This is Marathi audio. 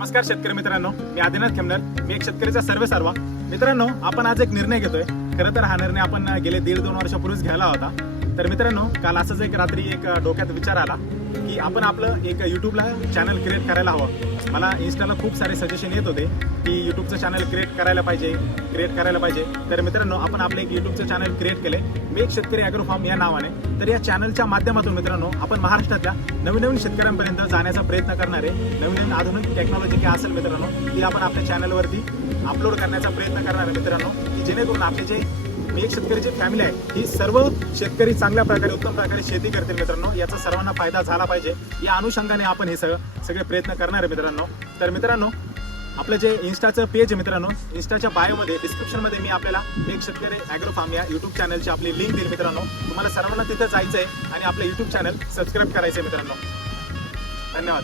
नमस्कार शेतकरी मित्रांनो, मी आदिनाथ खेमनर. मी एक शेतकरीचा सर्वेसर्वा. मित्रांनो, आपण आज एक निर्णय घेतोय. खरं तर हा निर्णय आपण गेले 1.5-2 वर्षापूर्वीच घ्यायला होता. तर मित्रांनो, काल असंच एक रात्री एक डोक्यात विचार आला की आपण आपलं एक युट्यूबला चॅनल क्रिएट करायला हवं. मला इन्स्टाला खूप सारे सजेशन येत होते की युट्यूबचं चॅनल क्रिएट करायला पाहिजे. तर मित्रांनो, आपण आपलं एक युट्यूबचं चॅनल क्रिएट केले, मी एक शेतकरी ॲग्रो फार्म या नावाने. तर या चॅनलच्या माध्यमातून मित्रांनो, आपण महाराष्ट्रातल्या नवीन शेतकऱ्यांपर्यंत जाण्याचा प्रयत्न करणार आहे. नवीन आधुनिक टेक्नॉलॉजी काय असेल मित्रांनो, ती आपण आपल्या चॅनलवरती अपलोड करण्याचा प्रयत्न करणार आहे मित्रांनो, की जेणेकरून आपले जे मी एक शेतकरीची फॅमिली आहे, ही सर्व शेतकरी चांगल्या प्रकारे उत्तम प्रकारे शेती करतील मित्रांनो. याचा सर्वांना फायदा झाला पाहिजे, या अनुषंगाने आपण हे सगळे प्रयत्न करणार आहे मित्रांनो. तर मित्रांनो, आपलं जे इन्स्टाचं पेज आहे मित्रांनो, इन्स्टाच्या बायोमध्ये डिस्क्रिप्शनमध्ये मी आपल्याला एक शेतकरी ॲग्रो फार्म या युट्यूब चॅनलची आपली लिंक देईल मित्रांनो. तुम्हाला सर्वांना तिथं जायचं आहे आणि आपलं युट्यूब चॅनल सबस्क्राईब करायचं आहे मित्रांनो. धन्यवाद.